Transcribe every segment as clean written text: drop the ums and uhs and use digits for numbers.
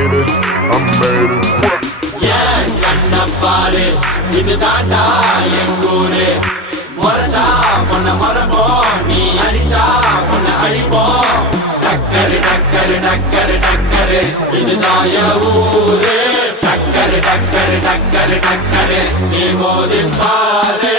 made it, I made it. Yeah, கண்ணப்பாரு இதுதாண்டா எங்கூரு மொரச்சா பொண்ண மரபோம் நீ அடிச்சா பொண்ண அழிப்போம் டக்கரு டக்கரு டக்கரு டக்கரு இதுதான் என் ஊரு டக்கரு டக்கரு டக்கரு டக்கரு நீ மோதி பாரு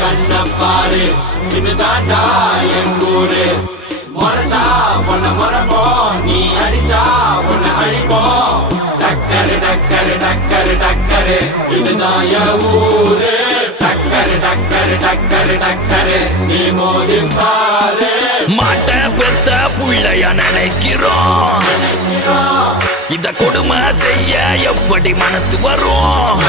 கண்ணப்பாரு இதுதாண்டா எங்கூரு மொரச்சா பொண்ண மரபோம் நீ அடிச்சா பொண்ண அழிப்போம் டக்கரு டக்கரு டக்கரு டக்கரு இதுதான் என் ஊரு டக்கரு டக்கரு டக்கரு டக்கரு நீ மோதி பாரு மாட்ட பெத்த புள்ளைய நினைக்கிறோம் இத கொடுமை செய்ய எப்படி மனசு வரும்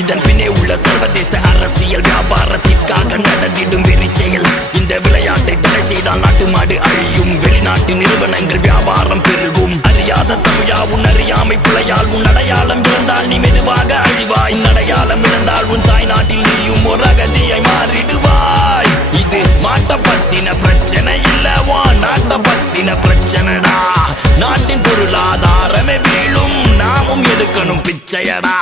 இதன் பின்னே உள்ள சர்வதேச அரசியல் வியாபாரத்திற்காக நடந்திடும் வெறிச்செயல் இந்த விளையாட்டை தடை செய்தால் நாட்டு மாடு அழியும் வெளிநாட்டு நிறுவனங்கள் வியாபாரம் பெருகும் அறியாத தமிழா உன் அறியாமை பிழையால் உன் அடையாளம் இழந்தால் நீ மெதுவாக அழிவாய் அடையாளம் இழந்தால் உன் தாய் நாட்டில் நீயும் ஒரு அகதியை மாறிடுவாய் இது மாட்ட பத்தின பிரச்சனை இல்லவா நாட்ட பத்தின பிரச்சனைடா நாட்டின் பொருளாதாரமே வீழும் நாமும் எடுக்கணும் பிச்சையடா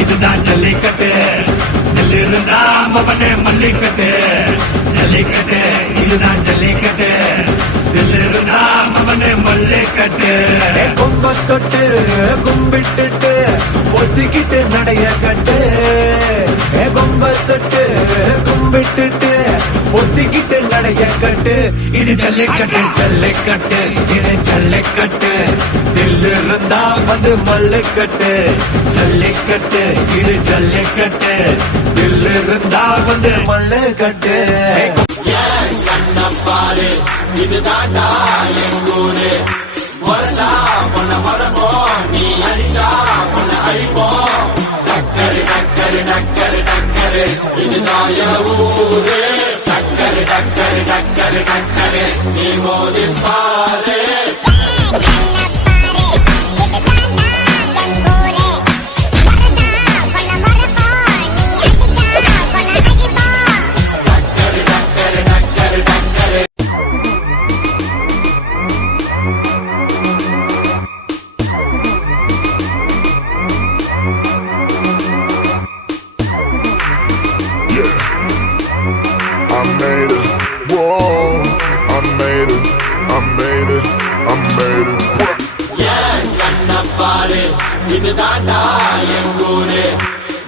இதுதான் ஜல்லிக்கட்டு தில்லிருந்தா மவனே மல்லிக்கட்டு ஜல்லிக்கட்டு இதுதான் ஜல்லிக்கட்டு தில்லிருந்தா மவனே மல்லிக்கட்டு கொம்ப தொட்டு கும்பிட்டுட்டு ஒத்திக்கிட்டு நடைய கட்டு கொம்ப தொட்டு கும்பிட்டுட்டு ஒத்திக்கிட்டு நடைய கட்டு இது ஜல்லிக்கட்டு ஜல்லிக்கட்டு இது ஜல்லிக்கட்டு தில்லிருந்தா வந்து மல்லிக்கட்டு ஜல்லிக்கட்டு இது ஜல்லிக்கட்டு தில்லிருந்தா வந்து மல்லிக்கட்டு கண்ணப்பாரு இதுதாண்டா எங்கூரு மொரச்சா பொண்ண மரபோம் நீ அடிச்சா பொண்ண அழிப்போம் டக்கரு டக்கரு டக்கரு டக்கரு இதுதான் என் ஊரு டக்கரு டக்கரு டக்கரு டக்கரு நீ மோதி பாரு I made it, whoa, I made it, I made it, I made it. Yeah, கண்ணப்பாரு இதுதாண்டா எங்கூரு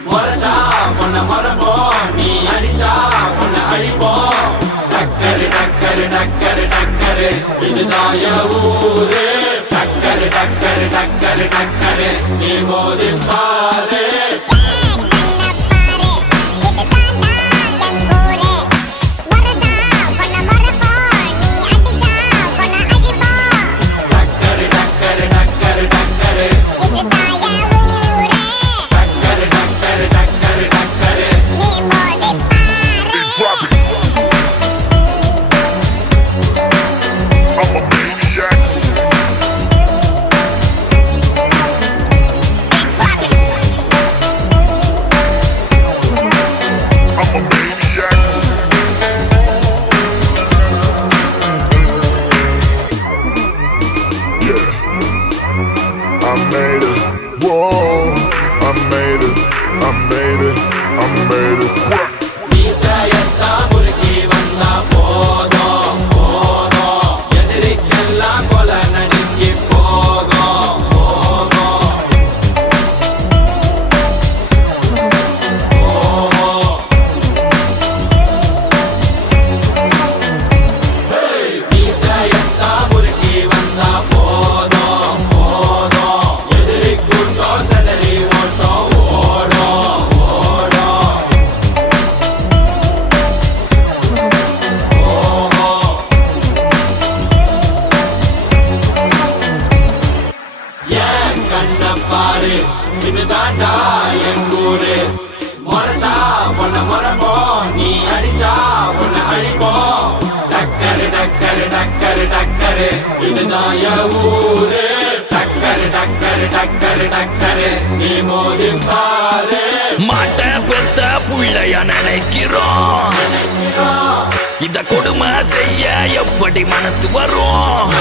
மொரச்சா பொண்ண மரபோம் நீ அடிச்சா பொண்ண அழிப்போம் டக்கரு டக்கரு டக்கரு டக்கரு இதுதான் என் ஊரு டக்கரு டக்கரு டக்கரு டக்கரு நீ மோதி பாரு டக்கரு டக்கரு நீ மோதி பாரு மாட்ட பெத்த புள்ளைய நினைக்கிறோம் இத கொடுமை செய்ய எப்படி மனசு வரும்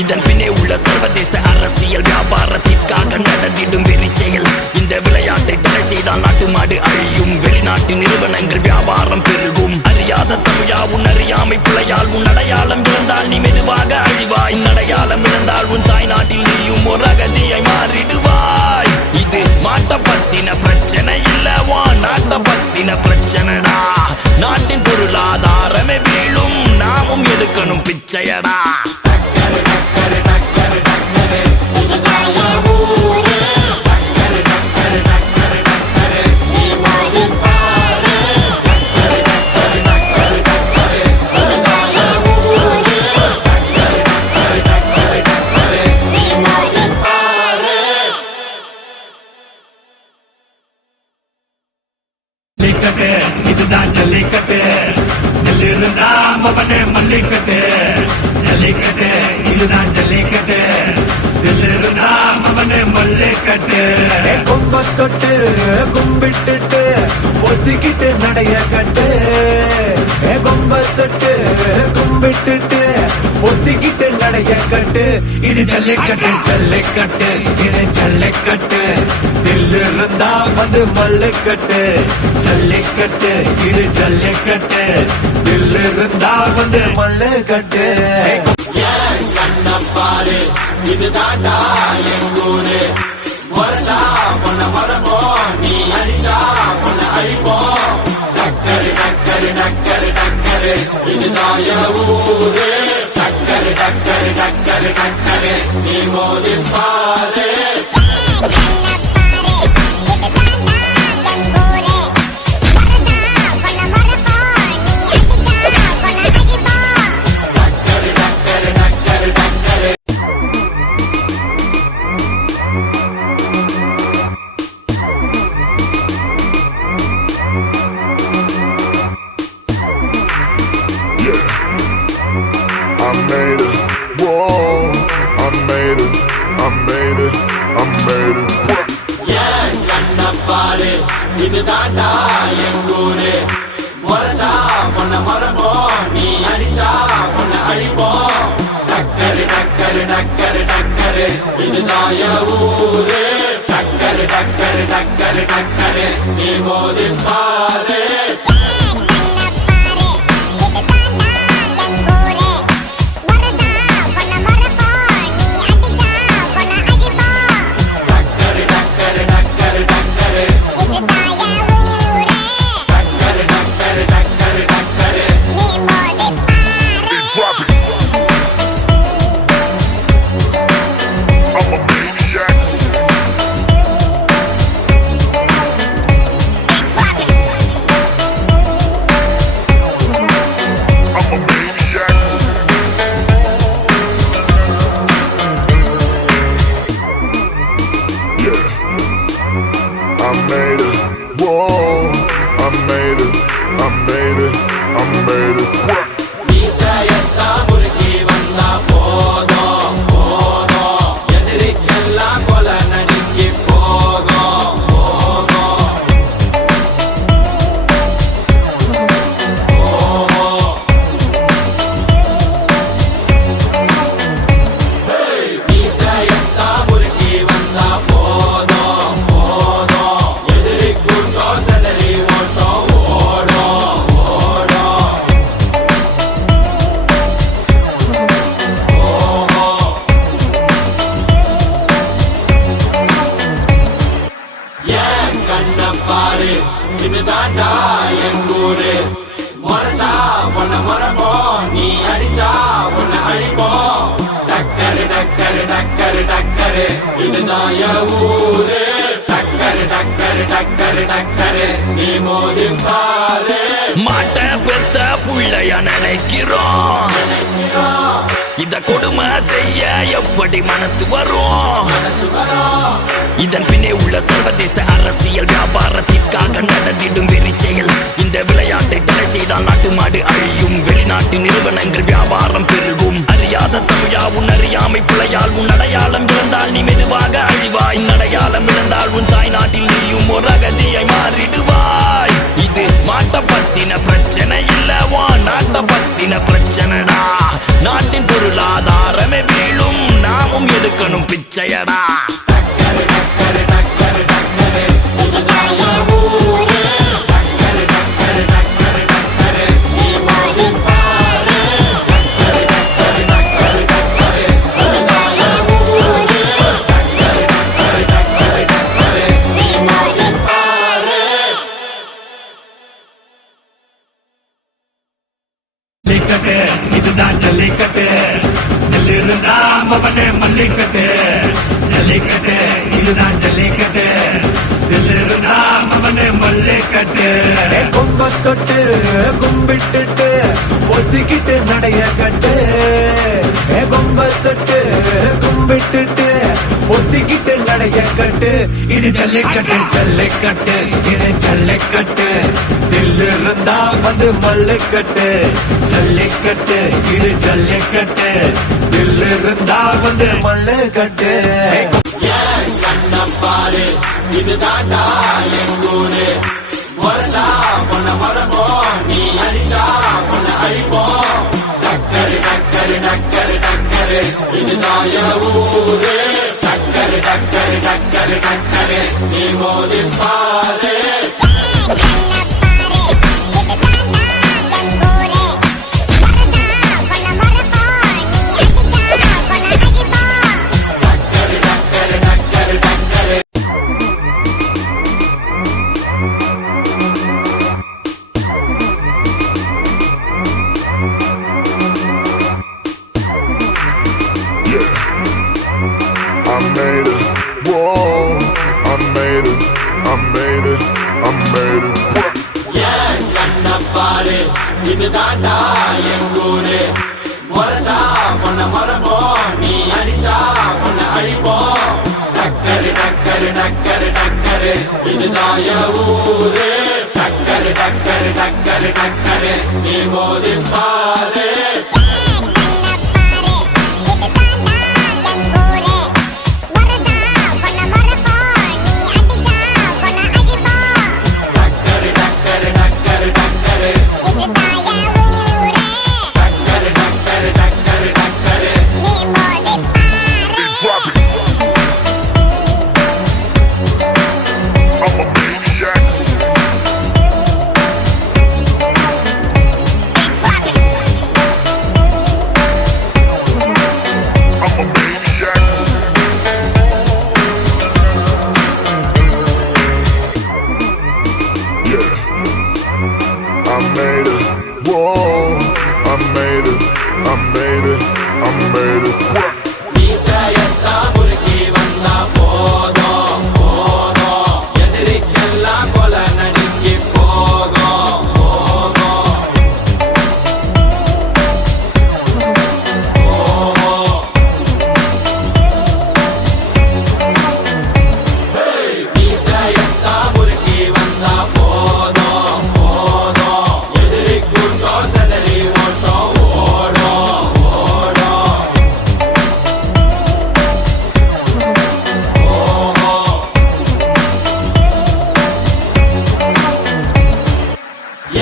இதன் பின்னே உள்ள சர்வதேச அரசியல் வியாபாரத்திற்காக நடந்திடும் வெறிச்செயல் இந்த விளையாட்டை தடை செய்தால் நாட்டு மாடு அழியும் வெளிநாட்டு நிறுவனங்கள் வியாபாரம் பெருகும் அறியாத தமிழா உன் அறியாமை பிள்ளையால் உன் அடையாளம் இழந்தால் நீ மெதுவாக அழிவாய் அடையாளம் இழந்தால் உன் தாய் நாட்டில் நீயும் ஒரு அகதியை மாறிடுவாய் இது மாட்ட பத்தின பிரச்சனை இல்லவா நாட்ட பத்தின பிரச்சனைடா நாட்டின் பொருளாதாரமே வீழும் நாமும் எடுக்கணும் பிச்சையடா டக்கரு டக்கரு டக்கரு டக்கரு இதுதான் என் ஊரு டக்கரு டக்கரு டக்கரு டக்கரு நீ மோதி பாரு டக்கரு டக்கரு டக்கரு டக்கரு இதுதான் என் ஊரு டக்கரு டக்கரு டக்கரு டக்கரு நீ மோதி பாரு ஜல்லிக்கட்டு இதுதான் ஜல்லிக்கட்டு ஜல்லிருந்தா மவனே மல்லிக்கட்டு ஜல்லிக்கட்டு இதுதான் ஜல்லிக்கட்டு ஜல்லிருந்தா மவனே மல்லிக்கட்டு கொம்ப தொட்டு கும்பிட்டுட்டு ஒத்திக்கிட்டு நடைய கட்டு கொம்ப தொட்டு கும்பிட்டுட்டு ஒத்திக்கிட்டு நடைய கட்டு இது ஜல்லிக்கட்டு ஜல்லிக்கட்டு இது ஜல்லிக்கட்டு தில்லு இருந்தா வந்து மல்லுக்கட்டு ஜல்லிக்கட்டு இது ஜல்லிக்கட்டு தில்லு இருந்தா வந்து மல்லுக்கட்டு ஏன் கண்ண பாரு இதுதான்டா என் ஊரு முறைச்சா பொண்ண மரபோம் நீ அடிச்சா பொண்ண அழிப்போம் டக்கரு டக்கரு டக்கரு டக்கரு இதுதான் என் ஊரு டக்கரு டக்கரு டக்கரு டக்கரு நீ மோதி பாரு டக்கரு டக்கரு டக்கரு டக்கரு I made it. Whoa, I made it. I made it. I made it. ஏன் கண்ண பாரு இதுதான்டா என் ஊரு முறைச்சா பொண்ண மரபோம் நீ அடிச்சா பொண்ண அழிப்போம் டக்கரு டக்கரு டக்கரு டக்கரு இதுதான் என் ஊரு டக்கரு டக்கரு டக்கரு டக்கரு நீ மோதி பாரு டக்கரு டக்கரு டக்கரு டக்கரு டக்கரு டக்கரு டக்கரு டக்கரு Drop it. I'm a maniac. I'm a maniac. Yeah. I made it. Whoa. I made it. I made it. I made it. மீசையத்தா முறுக்கி வந்தா போதும் போதும் எதிரிக்கெல்லாம் கொலை நடுங்கி போகும் போகும் மீசையத்தா முறுக்கி வந்தா போதும் போதும் எதிரி கூட்டம் செதறி ஓட்டம் ஓடும் ஓடும் ஏன் கண்ண பாரு இதுதான்டா என் ஊரு முறைச்சா பொண்ண மரபோம் நீ அடிச்சா பொண்ண அழிப்போம் டக்கரு டக்கரு டக்கரு டக்கரு இதுதான் என் ஊரு டக்கரு டக்கரு டக்கரு டக்கரு நீ மோதி பாரு மாட்ட பெத்த புள்ளைய நினைக்கிறோம் இத கொடுமை செய்ய எப்படி மனசு வரும் இதன் பின்னே உள்ள சர்வதேச அரசியல் வியாபாரத்திற்காக நடந்திடும் வெறிச்செயல் இந்த விளையாட்டை தடை செய்தால் நாட்டு மாடு அழியும் வெளிநாட்டு நிறுவனங்கள் வியாபாரம் பெருகும் அறியாத தமிழா உன் அறியாமை பிள்ளையால் உன் அடையாளம் இழந்தால் நீ மெதுவாக மாட்ட பத்தின பிரச்சனை இல்லவா நாட்ட பத்தின பிரச்சனைடா நாட்டின் பொருளாதாரமே வீழும் நாமும் எடுக்கணும் பிச்சையடா ஜல்லிக்கட்டு இதுதான் ஜல்லிக்கட்டு இருந்தா மவனே மல்லிக்கட்டு ஜல்லிக்கட்டு இதுதான் ஜல்லிக்கட்டு இருந்தா மவனே மல்லிக்கட்டு கொம்ப தொட்டு கும்பிட்டுட்டு ஒத்திக்கிட்டு நடைய கட்டு கொம்ப தொட்டு கும்பிட்டுட்டு ஒத்திக்கிட்டு நடைய கட்டு இது ஜல்லிக்கட்டு ஜல்லிக்கட்டு இது ஜல்லிக்கட்டு இருந்தா வந்து மல்லுக்கட்டு ஜல்லிக்கட்டு இது ஜல்லிக்கட்டு இருந்தா வந்து மல்லுக்கட்டு கண்ண பாரு இதுதாண்டா எங்கூரு முறைச்சா பொண்ண மரபோம் நீ அடிச்சா பொண்ண அழிப்போம் டக்கரு டக்கரு டக்கரு டக்கரு இதுதான் என் ஊரு டக்கரு டக்கரு டக்கரு டக்கரு நீ மோதி பாரு I made it. Whoa, I made it. I made it. I made it. ஏன் கண்ண பாரு இதுதாண்டா எங்கூரு முறைச்சா பொண்ண மரபோம் நீ அடிச்சா பொண்ண அழிப்போம் டக்கரு டக்கரு டக்கரு டக்கரு இதுதான் என் ஊரு டக்கரு டக்கரு டக்கரு டக்கரு நீ மோதி பாரு டக்கரு டக்கரு டக்கரு டக்கரு டக்கரு டக்கரு டக்கரு டக்கரு Drop it. I'm a maniac. I'm a maniac. Yeah. I made it. Whoa. I made it. I made it. I made it. மீசையத்தான் முறுக்கி வந்தா போதும் போதும் எதிரிக்கெல்லாம் கொலை நடுங்கி போகும் போகும் மீசையத்தான் முறுக்கி வந்தா போதும் போதும் எதிரிக்குண்டோ செதறி ஓட்டம் ஓடும் ஓடும்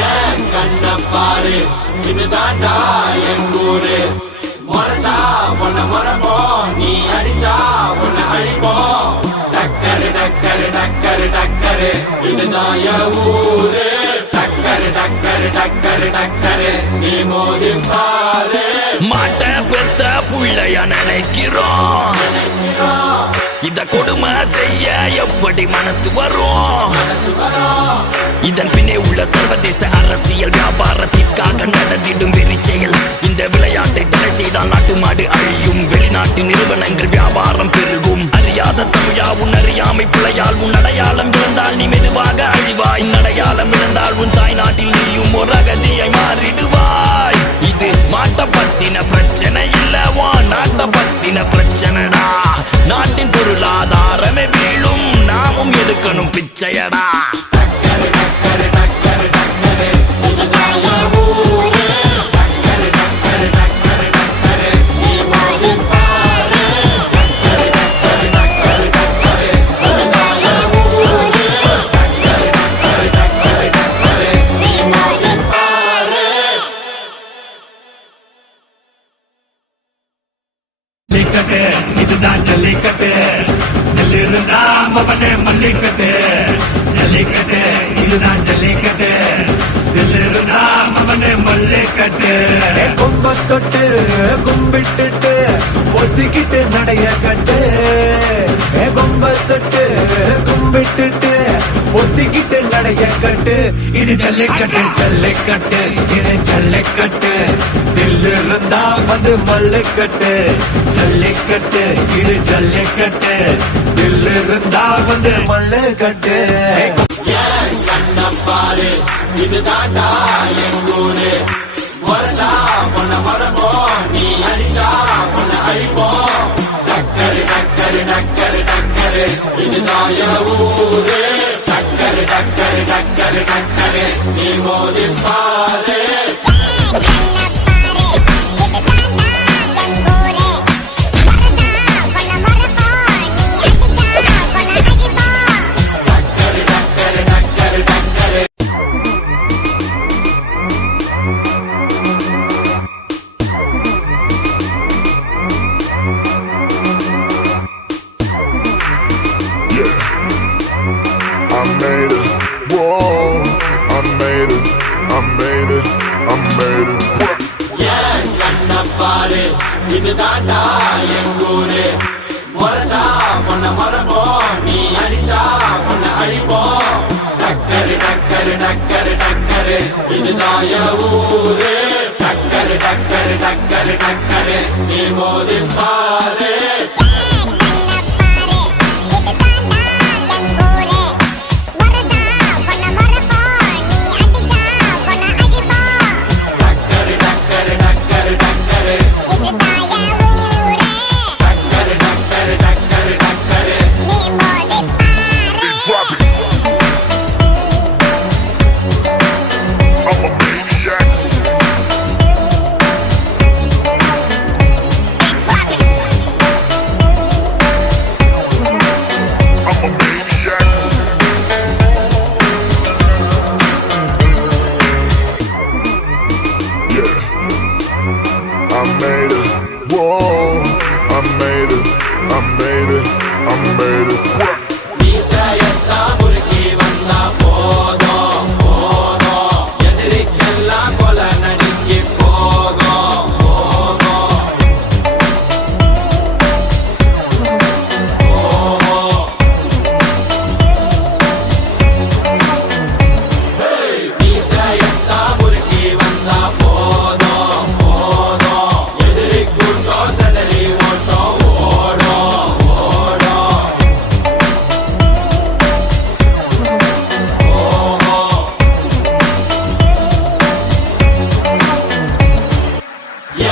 ஏன் கண்ண பாரு இதுதாண்டா எங்கூரு முறைச்சா பொண்ண மரபோம் நீ அடிச்சா பொண்ண அழிப்போம் டக்கரு டக்கரு டக்கரு டக்கரு இதுதான் என் ஊரு டக்கரு டக்கரு டக்கரு டக்கரு நீ மோதி பாரு மாட்ட பெத்த புள்ளைய நினைக்கிறோம் இத கொடுமை செய்ய எப்படி மனசு வரும் இதன் பின்னே உள்ள சர்வதேச அரசியல் வியாபாரத்திற்காக நடந்திடும் வெறி செயல் இந்த விளையாட்டை தடை செய்தால் நாட்டு மாடு அழியும் வெளிநாட்டு நிறுவனங்கள் வியாபாரம் பெருகும் அறியாத தமிழா உன் அறியாமை பிள்ளையால் உன் அடையாளம் இழந்தால் நீ மெதுவாக அழிவாய் அடையாளம் இழந்தால் உன் தாய் நாட்டில் நீயும் ஒரு அகதியை மாறிடுவாய் இது மாட்ட பத்தின பிரச்சனை இல்லவா நாட்ட பத்தின பிரச்சனைடா நாட்டின் பொருளாதாரமே வீழும் நாமும் எடுக்கணும் பிச்சையடா டக்கரு டக்கரு டக்கரு டக்கரு இதுதான் என் ஊரு டக்கரு டக்கரு டக்கரு டக்கரு நீ மோதி பாரு டக்கரு டக்கரு டக்கரு டக்கரு இதுதான் என் ஊரு டக்கரு டக்கரு டக்கரு டக்கரு அவனே மல்லிக்கட்டு கொம்ப தொட்டு கும்பிட்டுட்டு ஒத்திக்கிட்டு நடைய கட்டு கொம்ப தொட்டு கும்பிட்டுட்டு ஒத்திக்கிட்டு நடைய கட்டு இது ஜல்லிக்கட்டு ஜல்லிக்கட்டு இது ஜல்லிக்கட்டு தில்லு இருந்தா வந்து மல்லுக்கட்டு ஜல்லிக்கட்டு இது ஜல்லிக்கட்டு தில்லு இருந்தா வந்து மல்லுக்கட்டு பாரு இதுதாண்டா எங்கூரு முறைச்சா பொண்ண மரபோம் நீ அடிச்சா பொண்ண அழிப்போம் டக்கரு டக்கரு டக்கரு டக்கரு இதுதான் என் ஊரு டக்கரு டக்கரு டக்கரு டக்கரு நீ மோதி பாரு I made it, whoa, I made it, I made it, I made it. ஏன் கண்ண பாரு இதுதாண்டா எங்கூரு முறைச்சா பொண்ண மரபோம் நீ அடிச்சா பொண்ண அழிப்போம் டக்கரு டக்கரு டக்கரு டக்கரு இதுதான் என் ஊரு டக்கரு டக்கரு டக்கரு டக்கரு நீ மோதி பாரு டக்கரு டக்கரு டக்கரு டக்கரு டக்கரு டக்கரு டக்கரு டக்கரு Drop it. I'm a maniac. I'm a maniac. Yeah. I made it. Whoa. I made it. I made it. I made it. மீசையெல்லாம் முறுக்கி வந்தா போதும் போதும் எதிரிக்கெல்லாம் கொலை நடுங்கி போகும் போகும் மீசையெல்லாம் முறுக்கி வந்தா போதும் போதும் எதிரிக்குண்டோ செதறி ஓட்டம் ஓடும் ஓடும்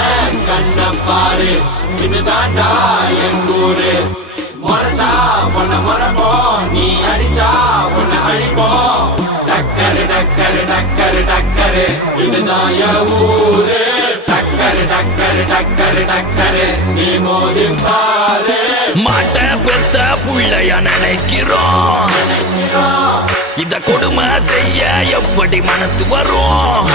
ஏன் கண்ண பாரு இதுதாண்டா எங்கூரு முறைச்சா பொண்ண மரபோம் நீ அடிச்சா பொண்ண அழிப்போம் டக்கரு டக்கரு டக்கரு டக்கரு இதுதான் என் ஊரு டக்கரு டக்கரு டக்கரு டக்கரு நீ மோதி பாரு மாட்ட பெத்த புள்ளைய நினைக்கிறோம் இத கொடுமை செய்ய எப்படி மனசு வரும்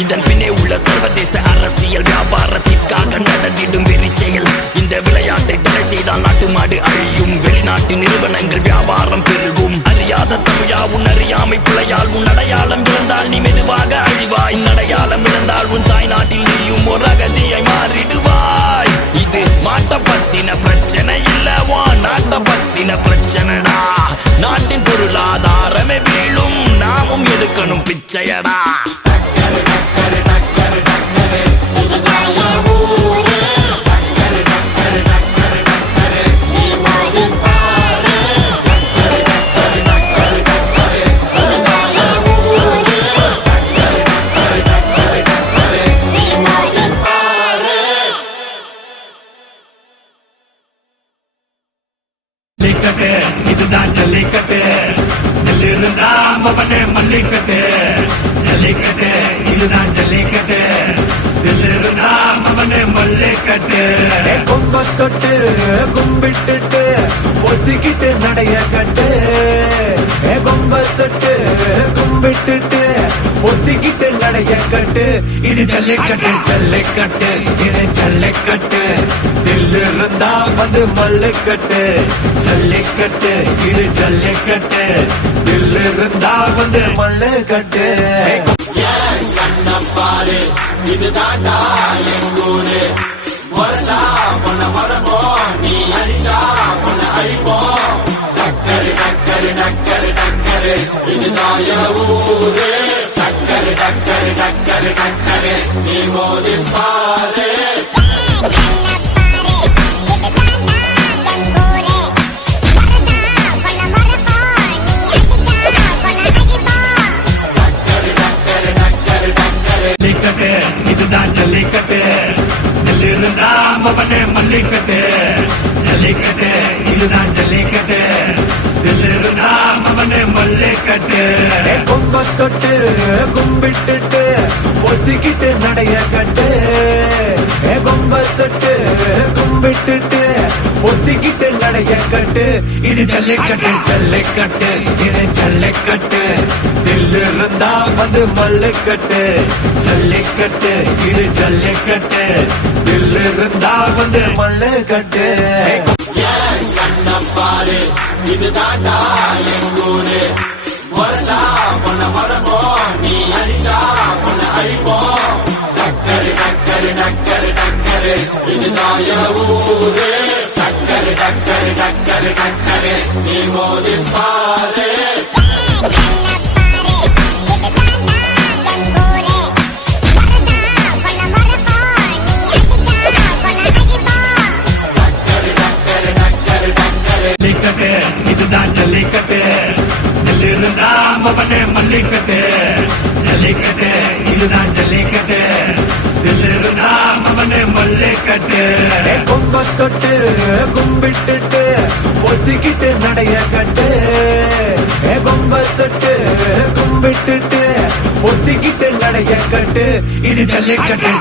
இதன் பின்னே உள்ள சர்வதேச அரசியல் வியாபாரத்திற்காக நடந்திடும் வெறிச்செயல் இந்த விளையாட்டை தடை செய்தால் நாட்டு மாடு அழியும் வெளிநாட்டு நிறுவனங்கள் வியாபாரம் பெருகும் அறியாத தமிழா உன் அறியாமை பிழையால் உன் அடையாளம் இழந்தால் நீ மெதுவாக அழிவாய் அடையாளம் இழந்தால் உன் தாய் நாட்டில் நீயும் ஒரு அகதியை மாறிடுவாய் இது மாட்ட பத்தின பிரச்சனை இல்லவா நாட்ட பத்தின பிரச்சனைடா நாட்டின் பொருளாதாரமே வீழும் நாமும் எடுக்கணும் பிச்சையடா டக்கரு டக்கரு டக்கரு டக்கரு இதுதான் என் ஊரு டக்கரு டக்கரு டக்கரு டக்கரு நீ மோதி பாரு டக்கரு டக்கரு டக்கரு டக்கரு இதுதான் என் ஊரு டக்கரு டக்கரு டக்கரு டக்கரு நீ மோதி பாரு ஜல்லிக்கட்டு இதுதான் ஜல்லிக்கட்டு தில்லு இருந்தா அவனே மல்லிக்கட்டு ஜல்லிக்கட்டு இதுதான் ஜல்லிக்கட்டு தில்லு இருந்தா அவனே மல்லிக்கட்டு கொம்ப தொட்டு கும்பிட்டுட்டு ஒத்திக்கிட்டு நடைய கட்டு கொம்ப தொட்டு கும்பிட்டுட்டு ஒத்திக்கிட்டு நடைய கட்டு இது ஜல்லிக்கட்டு ஜல்லிக்கட்டு இது ஜல்லிக்கட்டு தில்லு இருந்தா வந்து மல்லுக்கட்டு ஜல்லிக்கட்டு இது ஜல்லிக்கட்டு தில்லு இருந்தா வந்து மல்லுக்கட்டு ஏன் பாரு இதுதாண்டா எங்கூரு முறைச்சா பொண்ண மரபோம் நீ அடிச்சா பொண்ண அழிப்போம் டக்கரு டக்கரு டக்கரு டக்கரு இதுதான் என் ஊரு டக்கரு டக்கரு டக்கரு டக்கரு நீ மோதி பாரு ஜல்லிக்கட்டு இதுதான் ஜல்லிக்கட்டு தில்லு இருந்தா மவனே மல்லிக்கட்டு ஜல்லிக்கட்டு இதுதான் ஜல்லிக்கட்டு தில்லு இருந்தா மவனே மல்லிக்கட்டு கொம்ப தொட்டு கும்பிட்டுட்டு ஒத்திக்கிட்டு நடைய கட்டு கொம்ப தொட்டு கும்பிட்டுட்டு ஒத்திக்கிட்டு நடைய கட்டு இது ஜல்லிக்கட்டு ஜல்லிக்கட்டு இது ஜல்லிக்கட்டு தில்லு இருந்தா வந்து மல்லுக்கட்டு ஜல்லிக்கட்டு இது ஜல்லிக்கட்டு தில்லு இருந்தா வந்து மல்லுக்கட்டு கண்ண பாரு இதுதாண்டா எங்கூரு முறைச்சா பொண்ண மரபோம் நீ அடிச்சா பொண்ண அழிப்போம் டக்கரு டக்கரு டக்கரு டக்கரு இதுதான் என் ஊரு டக்கரு டக்கரு டக்கரு டக்கரு நீ மோதி பாரு ஜல்லிக்கட்டு இதுதான் ஜல்லிக்கட்டு தில்லு இருந்தா மவனே மல்லிக்கட்டு ஜல்லிக்கட்டு இதுதான் ஜல்லிக்கட்டு தில்லு இருந்தா மவனே மல்லிக்கட்டு கொம்ப தொட்டு கும்பிட்டுட்டு ஒத்திக்கிட்டு நடைய கட்டு கொம்ப தொட்டு கும்பிட்டுட்டு ஒத்திக்கிட்டு நடைய கட்டு இது ஜல்லிக்கட்டு